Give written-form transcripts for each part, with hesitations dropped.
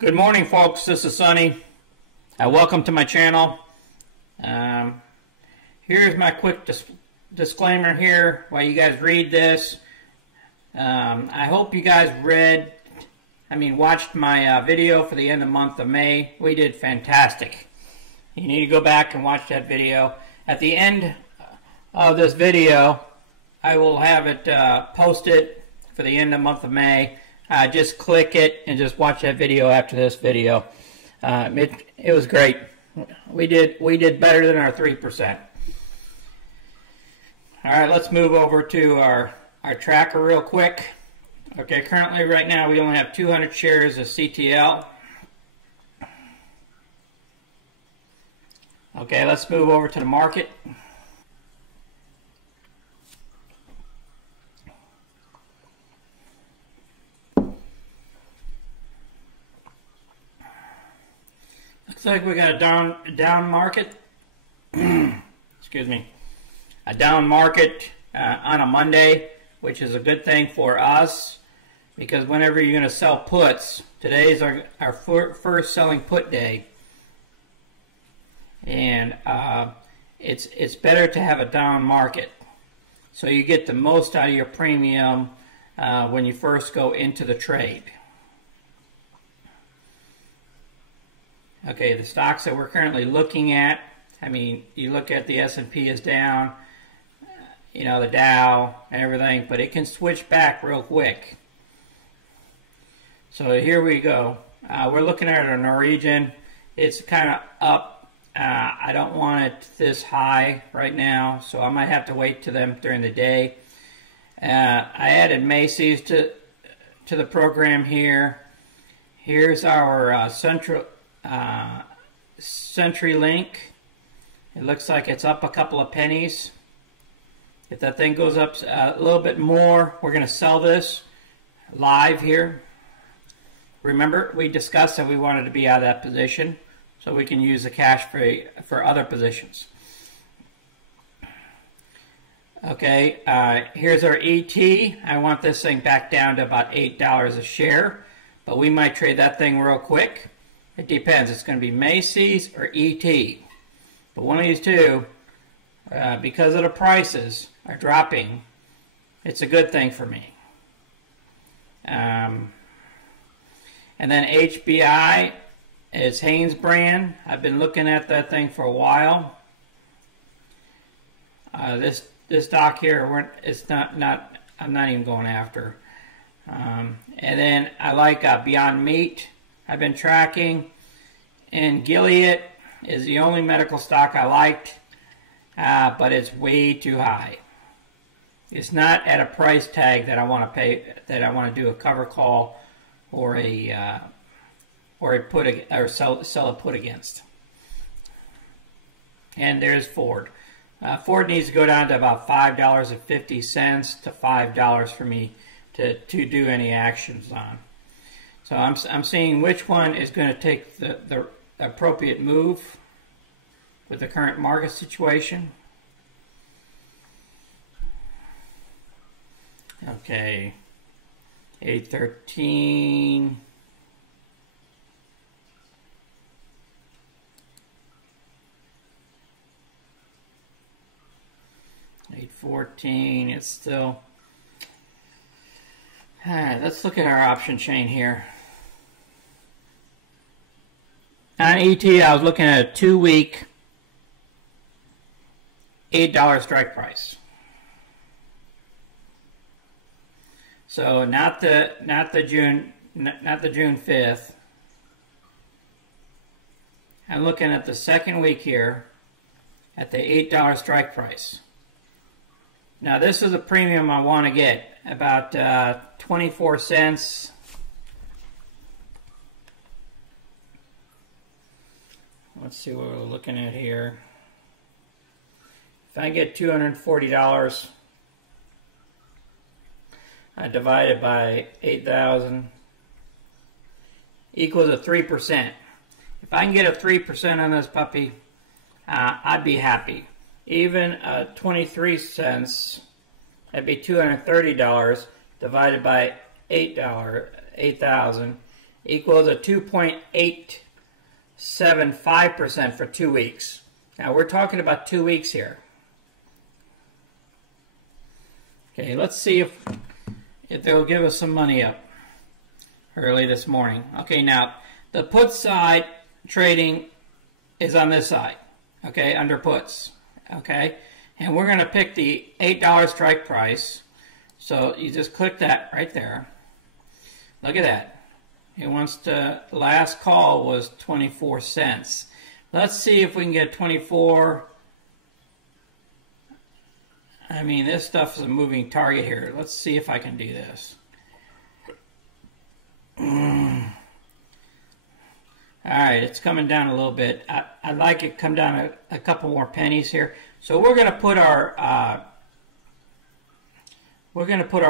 Good morning, folks. This is Sonny. Welcome to my channel. Here's my quick disclaimer here while you guys read this. I hope you guys watched my video for the end of the month of May. We did fantastic. You need to go back and watch that video. At the end of this video, I will have it posted for the end of the month of May. Just click it and just watch that video after this video. It was great. We did better than our 3%. All right, let's move over to our tracker real quick. Okay, currently right now we only have 200 shares of CTL. Okay, let's move over to the market. Looks like we got a down market. Excuse me. A down market on a Monday, which is a good thing for us because whenever you're going to sell puts, today is our first selling put day, and it's better to have a down market so you get the most out of your premium when you first go into the trade. Okay, the stocks that we're currently looking at, you look at the S&P is down, the Dow and everything, but it can switch back real quick. So here we go. We're looking at our Norwegian. It's kind of up. I don't want it this high right now, so I might have to wait to them during the day. I added Macy's to the program here. Here's our CenturyLink. It looks like it's up a couple of pennies. If that thing goes up a little bit more, we're going to sell this live here. Remember, we discussed that we wanted to be out of that position so we can use the cash for other positions. Okay, here's our ET. I want this thing back down to about $8 a share, but we might trade that thing real quick. It depends. It's going to be Macy's or ET. But one of these two, because of the prices are dropping, it's a good thing for me. And then HBI is Hanes brand. I've been looking at that thing for a while. This stock here, it's not. I'm not even going after. And then I like Beyond Meat. I've been tracking, and Gilead is the only medical stock I liked, but it's way too high. It's not at a price tag that I want to pay, that I want to do a cover call or a sell a put against. And there's Ford. Ford needs to go down to about $5.50 to $5 for me to do any actions on. So I'm seeing which one is going to take the appropriate move with the current market situation. Okay, 813. $814. It's still. All right, let's look at our option chain here. On ET, I was looking at a 2-week $8 strike price. So not the June 5th. I'm looking at the second week here at the $8 strike price. Now this is a premium I want to get, about 24 cents. Let's see what we're looking at here. If I get $240 divided by 8,000 equals a 3%. If I can get a 3% on this puppy, I'd be happy. Even 23 cents, that'd be $230 divided by $8,000 equals a 2.875% for 2 weeks. Now we're talking about 2 weeks here. Okay, let's see if they'll give us some money up early this morning. Okay, now the put side trading is on this side, okay, under puts, okay? And we're going to pick the $8 strike price. So you just click that right there. Look at that. It wants to, the last call was 24 cents. Let's see if we can get 24. I mean, this stuff is a moving target here. Let's see if I can do this. All right, it's coming down a little bit. I'd like it to come down a couple more pennies here. So we're going to put our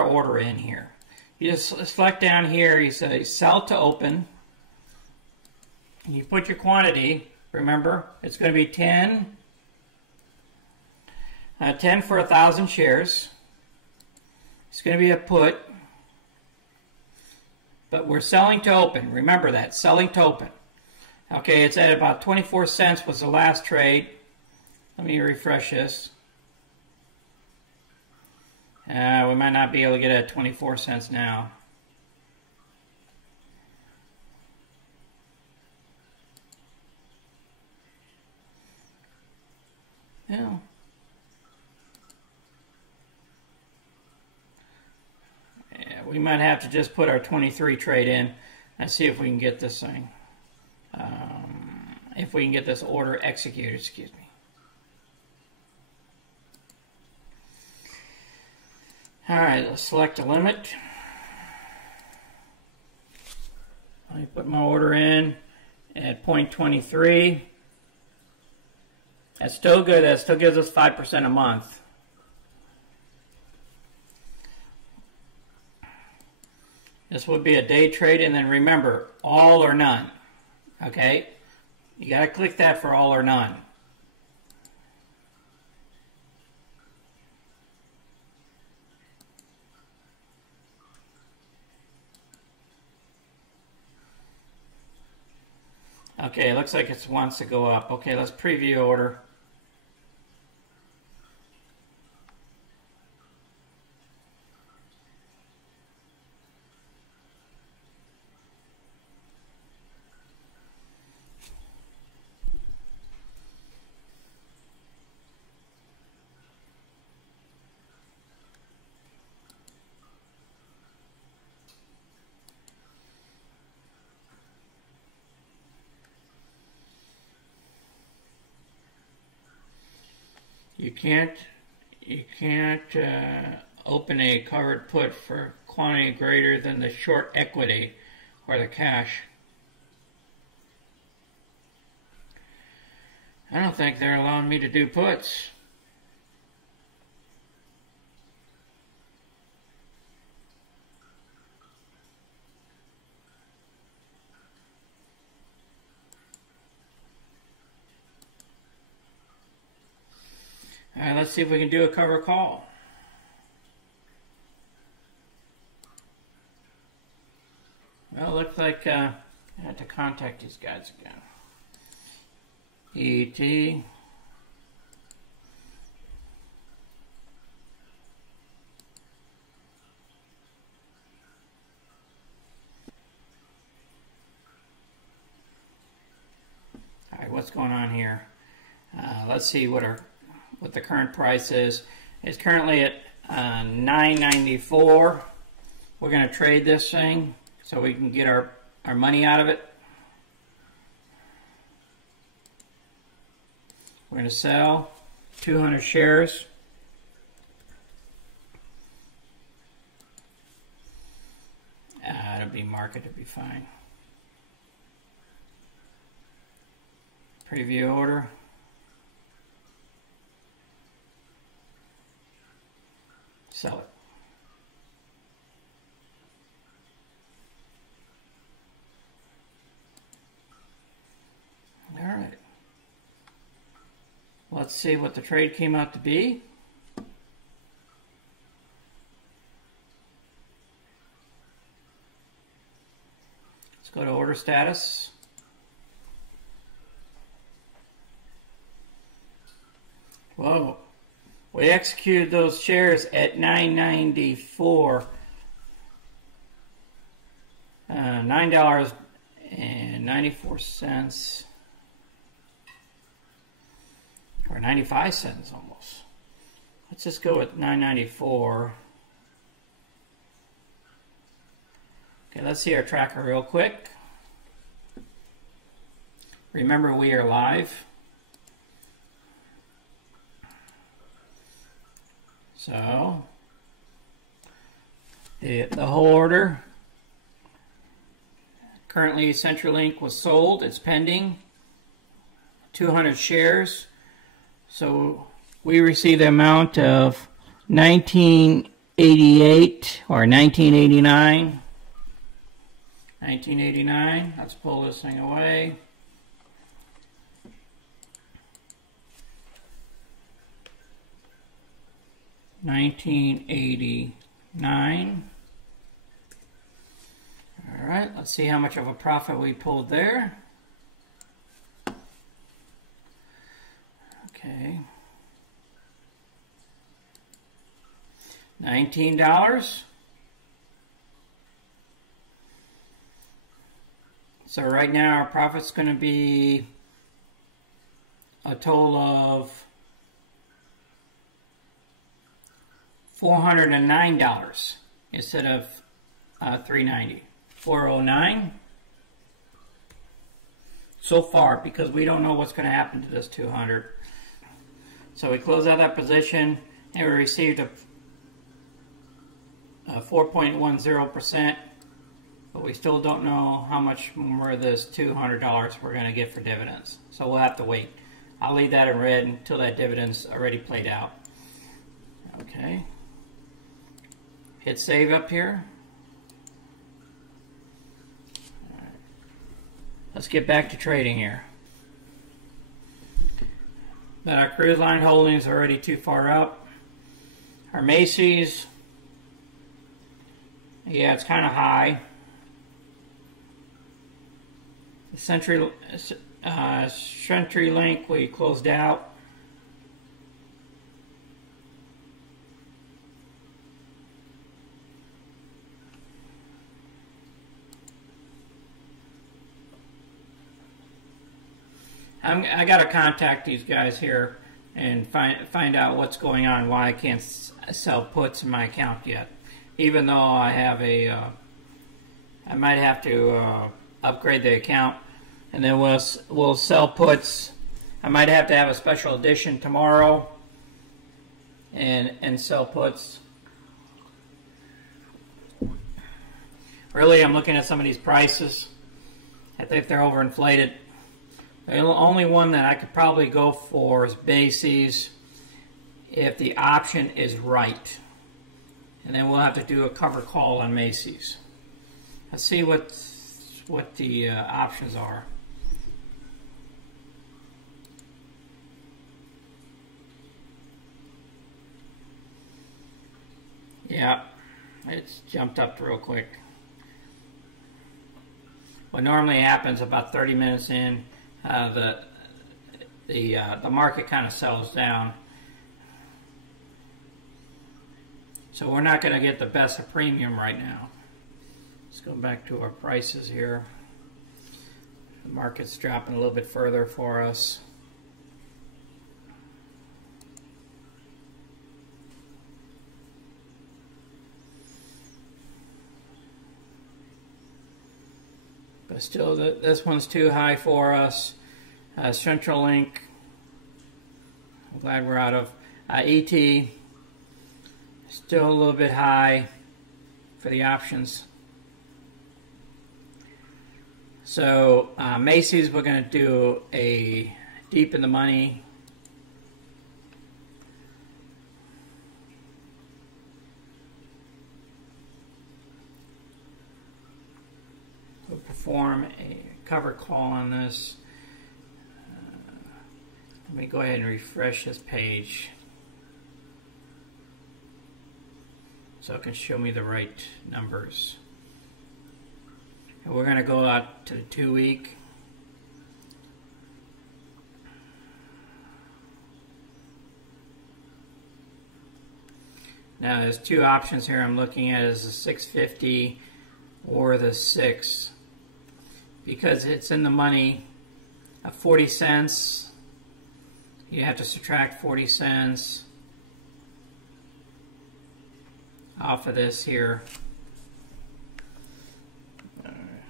order in here. You just select down here. You say sell to open. You put your quantity. Remember, it's going to be 10 for 1,000 shares. It's going to be a put, but we're selling to open. Remember that, selling to open. Okay, it's at about 24 cents was the last trade. Let me refresh this. We might not be able to get it at 24 cents now. Yeah. We might have to just put our 23 trade in and see if we can get this thing. If we can get this order executed, excuse me. All right, let's select a limit. Let me put my order in at 0.23. That's still good. That still gives us 5% a month. This would be a day trade, and then remember, all or none. Okay? You got to click that for all or none. Okay, it looks like it wants to go up. Okay, let's preview order. You can't open a covered put for quantity greater than the short equity or the cash. I don't think they're allowing me to do puts. All right, let's see if we can do a cover call. Well, it looks like I have to contact these guys again. ET. All right, what's going on here? Let's see what the current price is. It's currently at $9.94. We're going to trade this thing so we can get our money out of it. We're going to sell 200 shares. It'll be market, it'll be fine. Preview order. Sell it. All right. Let's see what the trade came out to be. Let's go to order status. Whoa. We executed those shares at $9.94. $9.94. Or 95 cents almost. Let's just go with $9.94. Okay, let's see our tracker real quick. Remember, we are live. So, the whole order. Currently, CenturyLink was sold. It's pending. 200 shares. So, we received the amount of $19.88 or $19.89. $19.89. Let's pull this thing away. $19.89. All right, let's see how much of a profit we pulled there. Okay. $19. So right now our profit's going to be a total of $409 instead of $390. $409 so far, because we don't know what's going to happen to this 200. So we closed out that position and we received a 4.10%, but we still don't know how much more of this $200 we're going to get for dividends. So we'll have to wait. I'll leave that in red until that dividend's already played out. Okay. Hit save up here. All right. Let's get back to trading here. But our cruise line holdings are already too far up. Our Macy's, yeah, it's kind of high. The CenturyLink we closed out. I got to contact these guys here and find out what's going on, why I can't sell puts in my account yet. Even though I have I might have to upgrade the account, and then we'll sell puts. I might have to have a special edition tomorrow and sell puts. Really, I'm looking at some of these prices. I think they're overinflated. The only one that I could probably go for is Macy's if the option is right. And then we'll have to do a cover call on Macy's. Let's see what the options are. Yeah, it's jumped up real quick. What normally happens about 30 minutes in, the market kind of settles down. So we're not going to get the best of premium right now. Let's go back to our prices here. The market's dropping a little bit further for us. But still, this one's too high for us. CenturyLink, I'm glad we're out of. ET, still a little bit high for the options. So Macy's, we're going to do a deep in the money. We'll perform a cover call on this. Let me go ahead and refresh this page so it can show me the right numbers. We're going to go out to the 2 week. Now there's two options here I'm looking at, is the 650 or the 6. Because it's in the money of 40 cents, you have to subtract 40 cents off of this here.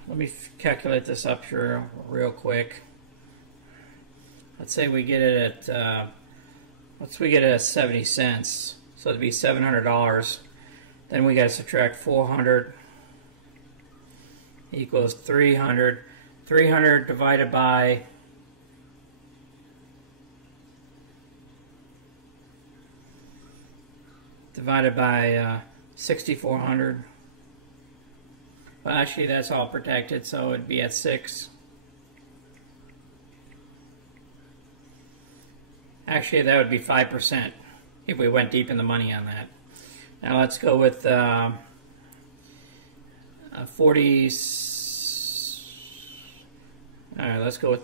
Let me calculate this up here real quick. Let's say we get it at we get it at 70 cents. So it'd be $700. Then we got to subtract 400 equals 300. 300 divided by 6,400. Well, actually, that's all protected, so it'd be at 6. Actually, that would be 5% if we went deep in the money on that. Now let's go with 40. All right, let's go with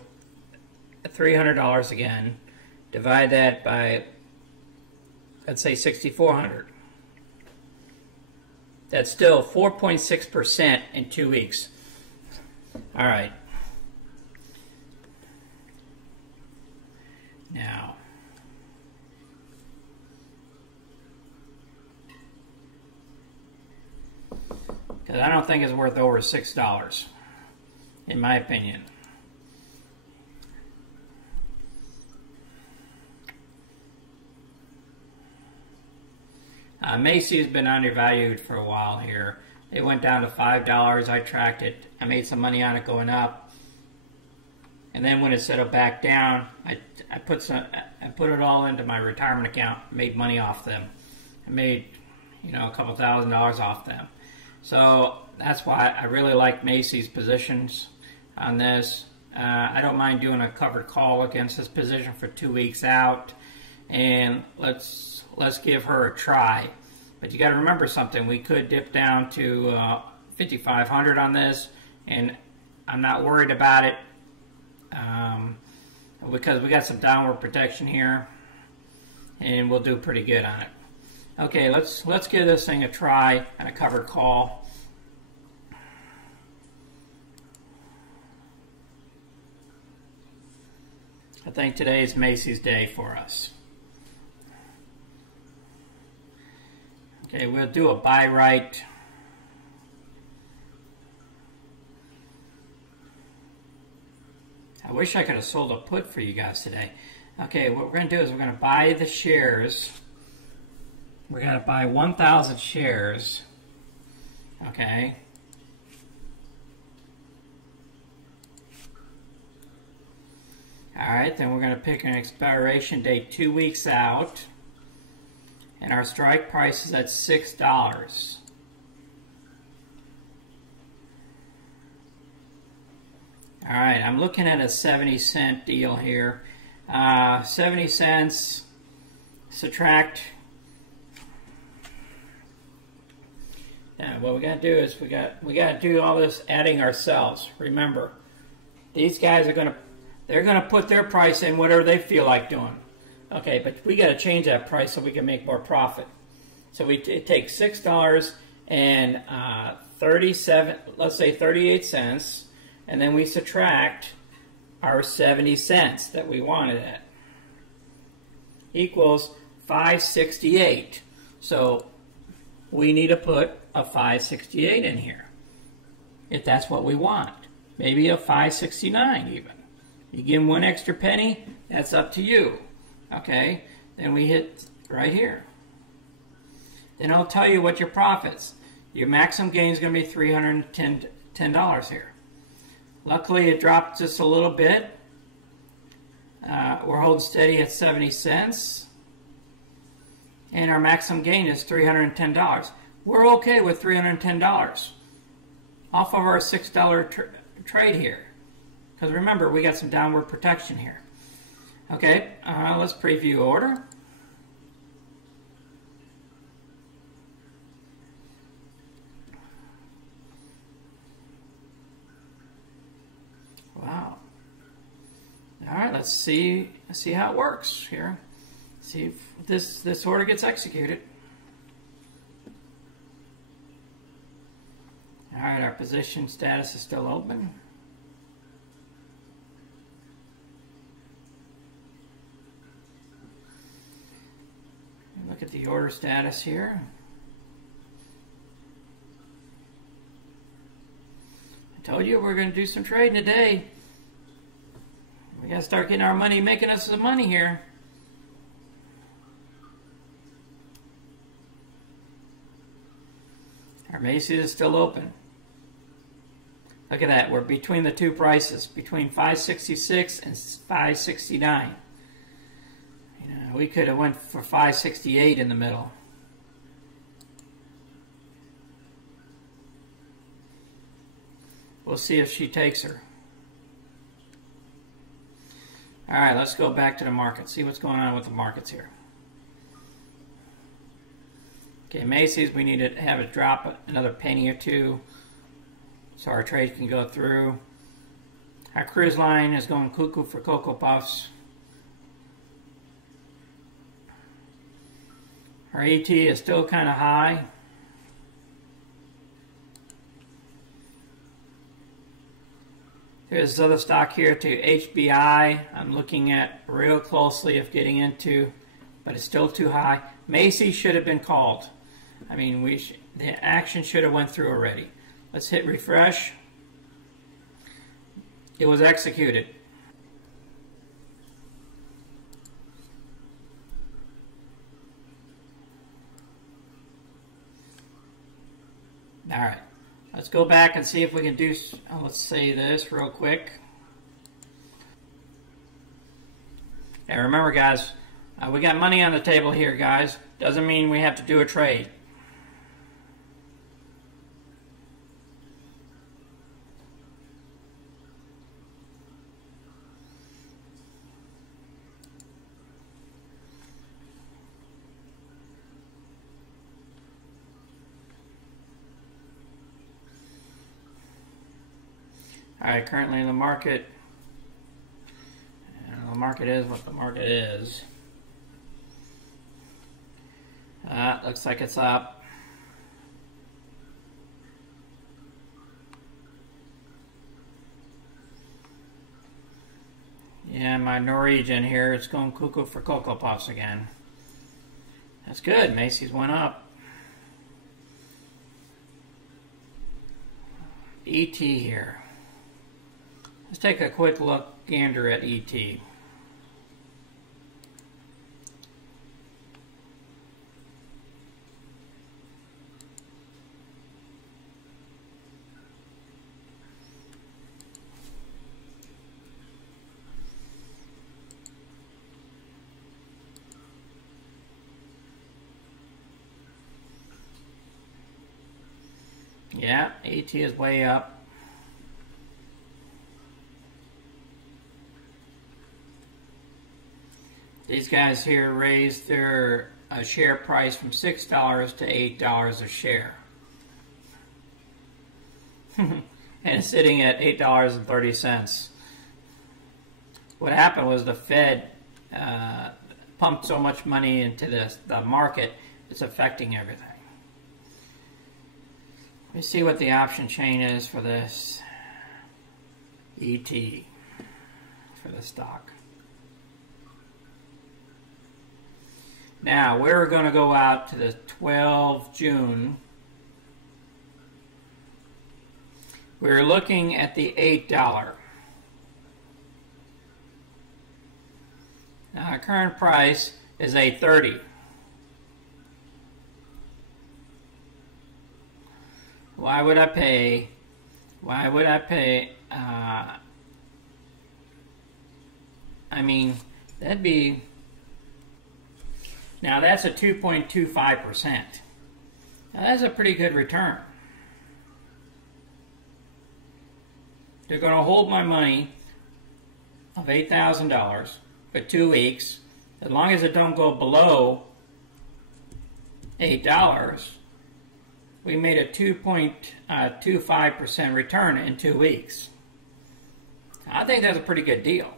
$300 again. Divide that by, let's say, 6,400. That's still 4.6% in 2 weeks. All right. Now, because I don't think it's worth over $6, in my opinion. Macy's been undervalued for a while here. It went down to $5. I tracked it. I made some money on it going up, and then when it settled back down, I put it all into my retirement account. Made money off them. I made a couple $1,000s off them. So that's why I really like Macy's positions on this. I don't mind doing a covered call against this position for 2 weeks out, and let's give her a try. But you got to remember something. We could dip down to 5,500 on this, and I'm not worried about it because we got some downward protection here, and we'll do pretty good on it. Okay, let's give this thing a try on a covered call. I think today is Macy's day for us. Okay, we'll do a buy right. I wish I could have sold a put for you guys today. Okay, what we're going to do is we're going to buy the shares. We're going to buy 1,000 shares. Okay. Alright, then we're going to pick an expiration date 2 weeks out. And our strike price is at $6. Alright, I'm looking at a 70-cent deal here. 70 cents, subtract. Now, what we got to do is we got to do all this adding ourselves. Remember, these guys are they're going to put their price in whatever they feel like doing. Okay, but we got to change that price so we can make more profit. So we take $6 and 37, let's say 38 cents, and then we subtract our 70 cents that we wanted at. Equals 568. So we need to put a 568 in here, if that's what we want. Maybe a 569 even. You give them one extra penny, that's up to you. Okay, then we hit right here. Then it'll tell you what your profits. Your maximum gain is going to be $310 here. Luckily, it dropped just a little bit. We're holding steady at 70 cents. And our maximum gain is $310. We're okay with $310 off of our $6 trade here. Because remember, we got some downward protection here. Okay, let's preview order. let's see how it works here. See if this order gets executed. All right, our position status is still open. Look at the order status here. I told you we're going to do some trading today. We got to start getting our money, making us some money here. Our Macy's is still open. Look at that. We're between the two prices, between $5.66 and $5.69. You know, we could have went for $5.68 in the middle. We'll see if she takes her. All right, let's go back to the market. See what's going on with the markets here. Okay, Macy's, we need to have it drop another penny or two so our trade can go through. Our cruise line is going cuckoo for Cocoa Puffs. Our ET is still kind of high. There's this other stock here to HBI. I'm looking at real closely of getting into, but it's still too high. Macy's should have been called. I mean, the action should have went through already. Let's hit refresh. It was executed. All right, let's go back and see if we can do, let's say this real quick. And remember guys, we got money on the table here guys. Doesn't mean we have to do a trade. All right, currently in the market, the market is what the market is. Looks like it's up. Yeah, my Norwegian here, it's going cuckoo for Cocoa Puffs again. That's good, Macy's went up. ET here. Let's take a quick look, gander at ET. Yeah, ET is way up. These guys here raised their share price from $6 to $8 a share. And it's sitting at $8.30. What happened was the Fed pumped so much money into the market, it's affecting everything. Let me see what the option chain is for this ET, for the stock. Now, we're going to go out to the 12th June. We're looking at the $8. Now, our current price is $8.30. Why would I pay? I mean, that'd be... Now that's a 2.25%. Now that's a pretty good return. They're going to hold my money of $8,000 for 2 weeks. As long as it don't go below $8, we made a 2.25% return in 2 weeks. I think that's a pretty good deal.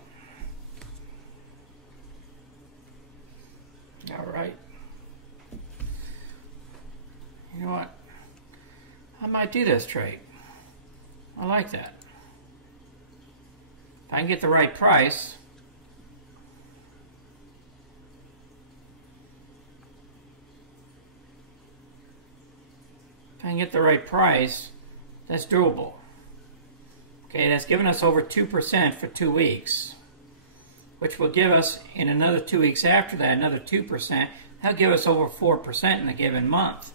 All right. You know what? I might do this trade. I like that. If I can get the right price. If I can get the right price, that's doable. Okay, that's giving us over 2% for 2 weeks, which will give us, in another 2 weeks after that, another 2%. That'll give us over 4% in a given month.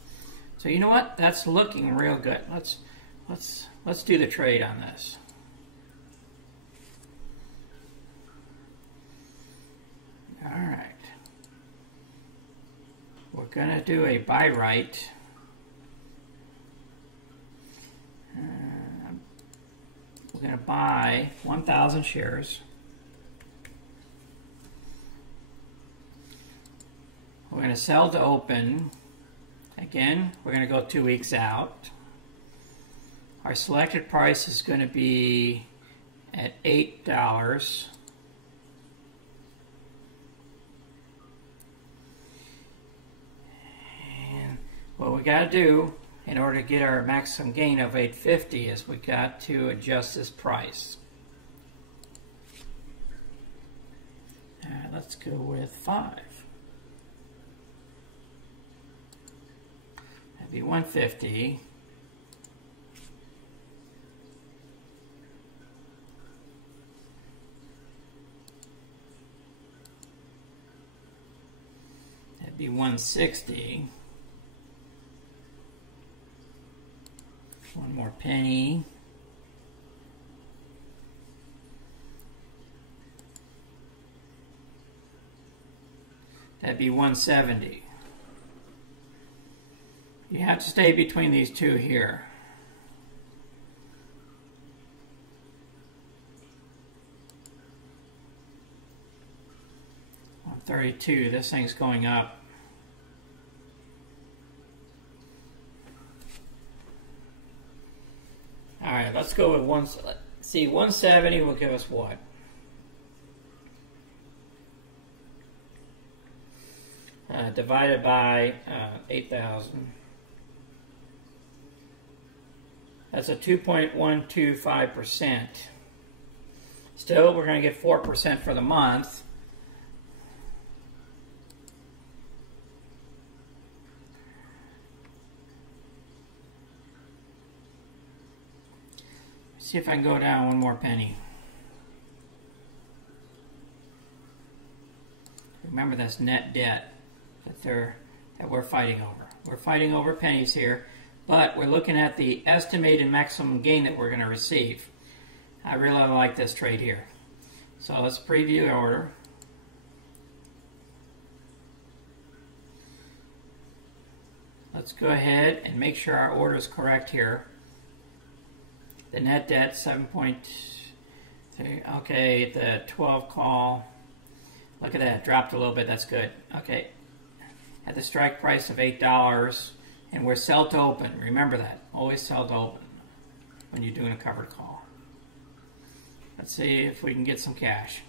So you know what? That's looking real good. Let's do the trade on this. All right. We're going to do a buy right. We're going to buy 1,000 shares. We're going to sell to open. Again, we're going to go 2 weeks out. Our selected price is going to be at $8. And what we got to do in order to get our maximum gain of $8.50 is we got to adjust this price. Let's go with 5. That'd be $150. That'd be $160. One more penny. That'd be $170. You have to stay between these two here. $132. This thing's going up. All right, let's go with one. See, 170 will give us what? Divided by 8,000. That's a 2.125%. Still, we're going to get 4% for the month. See if I can go down one more penny. Remember, that's net debt that we're fighting over. We're fighting over pennies here, but we're looking at the estimated maximum gain that we're going to receive. I really like this trade here. So let's preview the order. Let's go ahead and make sure our order is correct here. The net debt 7.3. Okay, the 12 call. Look at that, dropped a little bit. That's good. Okay, at the strike price of $8, and we're sell to open. Remember that. Always sell to open when you're doing a covered call. Let's see if we can get some cash.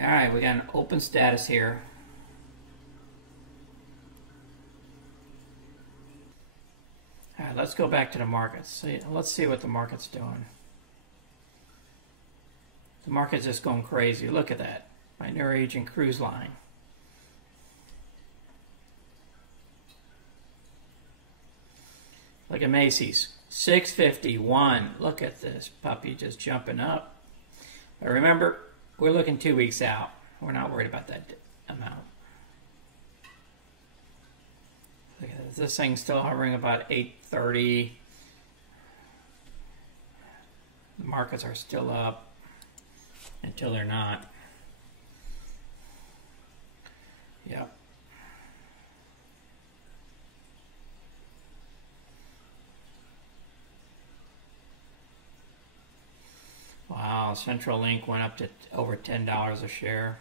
All right, we got an open status here. All right, let's go back to the markets. Let's see what the market's doing. The market's just going crazy. Look at that. My Norwegian cruise line. Look at Macy's. 651. Look at this puppy just jumping up. But remember, we're looking 2 weeks out. We're not worried about that amount. Look at this. This thing's still hovering about 830. The markets are still up until they're not. Yep. Wow, Central Link went up to over $10 a share.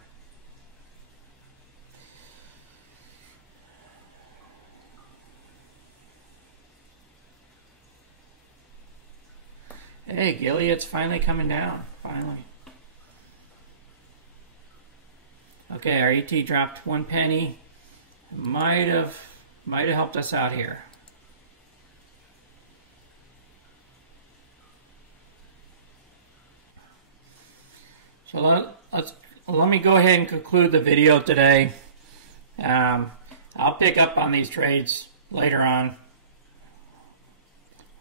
Hey, Gilead's finally coming down. Finally. Okay, our ET dropped 1 penny. Might have helped us out here. So let me go ahead and conclude the video today. I'll pick up on these trades later on.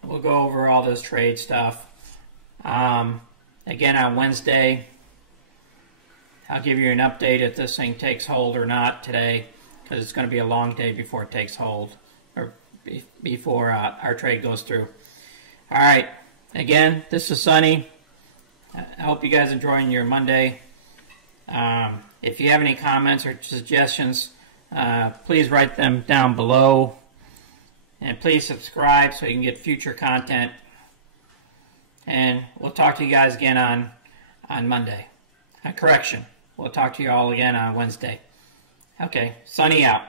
We'll go over all this trade stuff. Again, on Wednesday, I'll give you an update if this thing takes hold or not today, because it's going to be a long day before it takes hold, or before our trade goes through. All right. Again, this is Sonny. I hope you guys enjoying your Monday. If you have any comments or suggestions, please write them down below. And please subscribe so you can get future content. And we'll talk to you guys again on Monday. Correction. We'll talk to you all again on Wednesday. Okay, Sonny out.